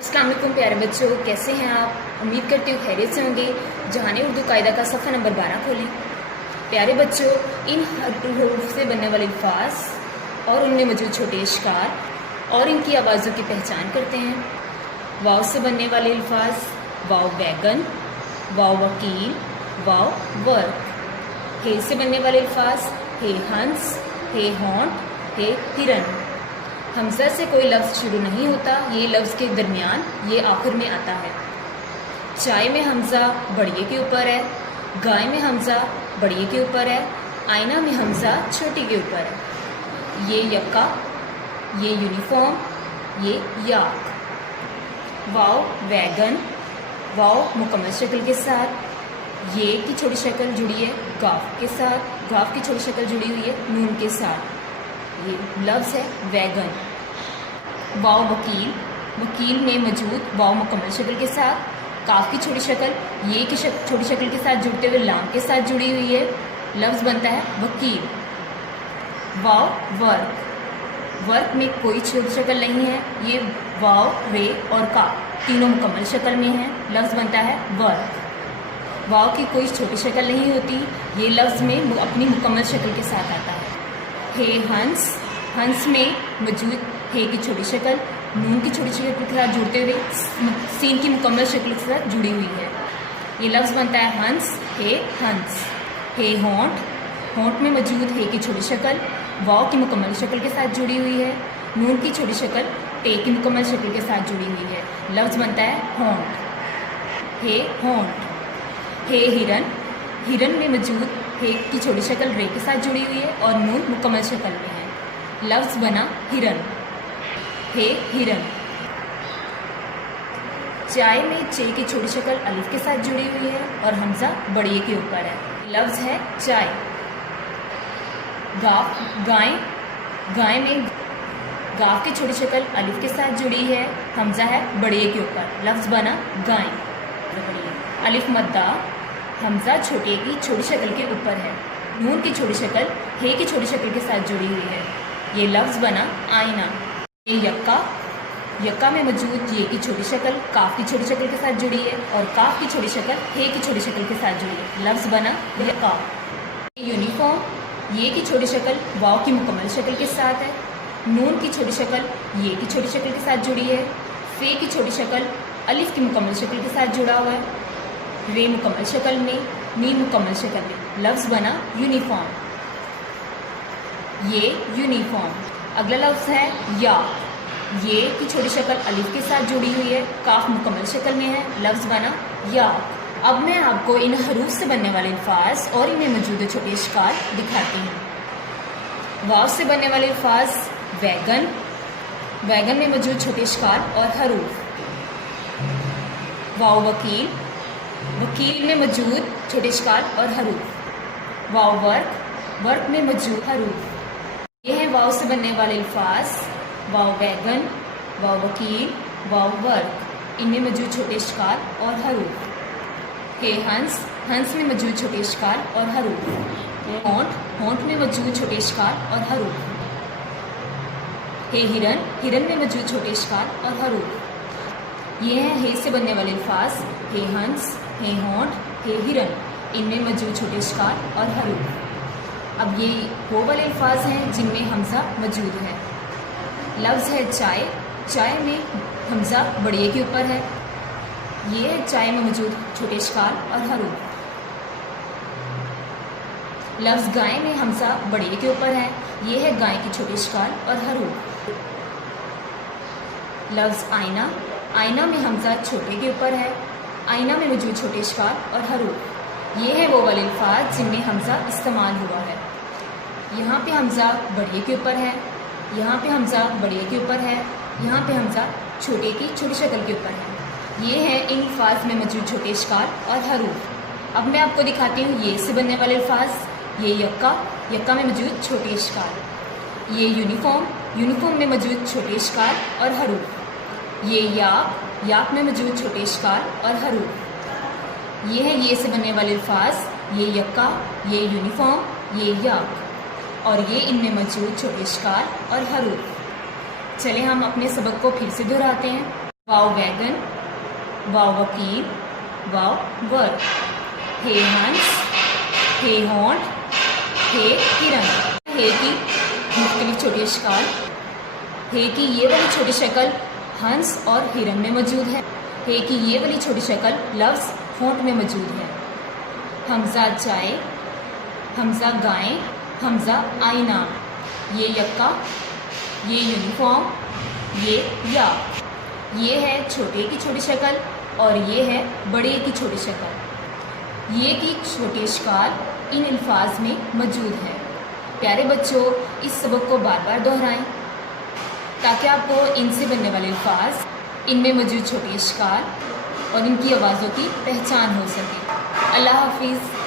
अस्सलाम वालेकुम प्यारे बच्चों, कैसे हैं आप? उम्मीद करती हूँ खैरियत से होंगे। जहाने उर्दू कायदा का सफ़ा नंबर 12 खोलें। प्यारे बच्चों, इन हरूफ से बनने वाले अल्फाज और उनमें मौजूद छोटे इश्कार और इनकी आवाज़ों की पहचान करते हैं। वाव से बनने वाले अल्फाज: वाव बैगन, वाव वकील, वाव वर्क। हे से बनने वाले अल्फाज: हे हंस, हे होंठ, हे हिरन। हमजा से कोई लफ्ज़ शुरू नहीं होता, ये लफ्ज़ के दरमियान, ये आखिर में आता है। चाय में हमजा बड़िए के ऊपर है, गाय में हमजा बड़िए के ऊपर है, आईना में हमजा छोटी के ऊपर है। ये यक्का, ये यूनिफॉर्म, ये याक। वाव वैगन, वाव मुकम्मल शक्ल के साथ, ये की छोटी शक्ल जुड़ी है गाफ के साथ, गाफ की छोटी शक्ल जुड़ी हुई है नून के साथ। ये लफ्ज़ है वैगन। वाव वकील, वकील में मौजूद वाव मुकम्मल शक्ल के साथ, काफ की छोटी शक्ल ये की छोटी शक्ल के साथ जुड़ते हुए लाम के साथ जुड़ी हुई है, लफ्ज़ बनता है वकील। वाव वर्क, वर्क में कोई छोटी शक्ल नहीं है, ये वाव रे और का तीनों मुकम्मल शक्ल में है, लफ्ज़ बनता है वर्क। वाव की कोई छोटी शक्ल नहीं होती, ये लफ्ज़ में अपनी मुकम्मल शक्ल के साथ आता है। हे हंस, हंस में मौजूद हे की छोटी शक्ल नून की छोटी शक्ल के साथ जुड़ते हुए सीन की मुकम्मल शक्ल के साथ जुड़ी हुई है, ये लफ्ज़ बनता है हंस, हे हंस। हे होंठ, होंठ में मौजूद हे की छोटी शक्ल वाव की मुकम्मल शक्ल के साथ जुड़ी हुई है, नून की छोटी शक्ल टे की मुकम्मल शक्ल के साथ जुड़ी हुई है, लफ्ज़ बनता है होंठ, हे होंठ। हे हिरन, हिरन में मौजूद हे की छोटी शक्ल रे के साथ जुड़ी हुई है और नून मुकम्मल शक्ल में है, लफ्ज़ बना हिरन, हे हिरन। चाय में चे की छोटी शक्ल अलिफ के साथ जुड़ी हुई है और हमजा बड़िए के ऊपर है, लफ्ज़ है चाय। गाफ, गाय, गाय में गाफ की छोटी शक्ल अलिफ के साथ जुड़ी है, हमजा है बड़िए के ऊपर, लफ्ज़ बना गाय। अलिफ मद्दा, हमजा छोटे की छोटी शक्ल के ऊपर है, नून की छोटी शक्ल हे की छोटी शक्ल के साथ जुड़ी हुई है, ये लफ्ज़ बना आईना। ये यक्का, यक्का में मौजूद ये की छोटी शक्ल काफ की छोटी शक्ल के साथ जुड़ी है और काफ की छोटी शक्ल हे की छोटी शक्ल के साथ जुड़ी है, लफ्ज़ बना यक्का। यूनिफॉर्म, ये की छोटी शक्ल वाव की मुकम्मल शक्ल के साथ है, नून की छोटी शक्ल ये की छोटी शक्ल के साथ जुड़ी है, फे की छोटी शक्ल अलिफ की मुकम्मल शक्ल के साथ जुड़ा हुआ है, रे मुकम्मल शक्ल में, मीम मुकम्मल शक्ल में, लफ्ज़ बना यूनिफॉर्म, ये यूनिफॉर्म। अगला लफ्ज़ है या, ये की छोटी शक्ल अलिफ के साथ जुड़ी हुई है, काफ मुकम्मल शक्ल में है, लफ्ज़ बना या। अब मैं आपको इन हरूफ से बनने वाले अल्फाज और इनमें मौजूद छोटे इश्कार दिखाती हूँ। वाव से बनने वाले अल्फाज: वैगन, वैगन में मौजूद छोटे इश्कार और हरूफ। वाव वकील, वकील में मौजूद छोटे इश्कार और हरूफ। वाव वर्क, वर्क में मौजूद हरूफ। ये हैं वाव से बनने वाले अल्फाज: वाव वैगन, वाव वकील, वाव वर्क, इनमें मौजूद छोटे इश्कार और हरूफ। हे हंस, हंस में मौजूद छोटे इश्कार और हरूफ। होंठ, होंठ में मौजूद छोटे इश्कार और हरूफ। हे हिरन, हिरन में मौजूद छोटे इश्कार और हरूफ। ये हैं हे से बनने वाले अल्फाज: हे हंस, हे होंठ, हे हिरन, इनमें मौजूद छोटे इश्कार और हरूफ। अब ये वो वाले अल्फाज हैं जिनमें हमजा मौजूद है। लफ्ज़ है चाय, चाय में हमजा बड़िए के ऊपर है, ये है चाय में मौजूद छोटे इश्कार और हरूफ। लफ्ज़ गाय में हमजा बड़िए के ऊपर है, ये है गाय की छोटे इश्कार और हरूफ। लफ्ज़ आईना, आईना में हमजा छोटे के ऊपर है, आईना में मौजूद छोटे इश्कार और हरूफ। ये है वो वाले अल्फाज जिनमें हमजा इस्तेमाल हुआ है। यहाँ पे हमजा बड़िए के ऊपर है, यहाँ पे हमजा बड़िए के ऊपर है, यहाँ पे हमजा छोटे की छोटी शक्ल के ऊपर है। ये है इन अल्फाज में मौजूद छोटे इश्कार और हरूफ। अब मैं आपको दिखाती हूँ ये से बनने वाले अल्फाज: ये यक्का, यक्का में मौजूद छोटे इश्कार। ये यूनिफॉर्म, यूनिफॉर्म में मौजूद छोटे इश्कार और हरूफ। ये याक, याक में मौजूद छोटे इश्कार और हरूफ। ये है ये से बनने वाले अल्फाज: ये यक्का, ये यूनिफॉर्म, ये याक, और ये इनमें मौजूद छोटे इश्कार और हरूफ। चले हम अपने सबक को फिर से दोहराते हैं। वाव वैगन, वाव वकील, वाव वर। हे हंस, हे होंठ, हे हिरन। हे की मुख्तलिफ छोटी अशकाल। हे की ये वाली छोटी शक्ल हंस और हिरन में मौजूद है। हे की ये वाली छोटी शक्ल लफ्ज़ होंठ में मौजूद है। हमज़ा चाय, हमज़ा गाय, हमज़ा आईना। ये यक्का, ये यूनिफॉर्म, ये या। ये है छोटे की छोटी शक्ल और ये है बड़े की छोटी शक्ल। ये की छोटी अशकाल इन अल्फाज में मौजूद है। प्यारे बच्चों, इस सबक को बार बार दोहराएं ताकि आपको इनसे बनने वाले अल्फाज, इनमें मौजूद छोटी अशकाल और इनकी आवाज़ों की पहचान हो सके। अल्लाह हाफिज़।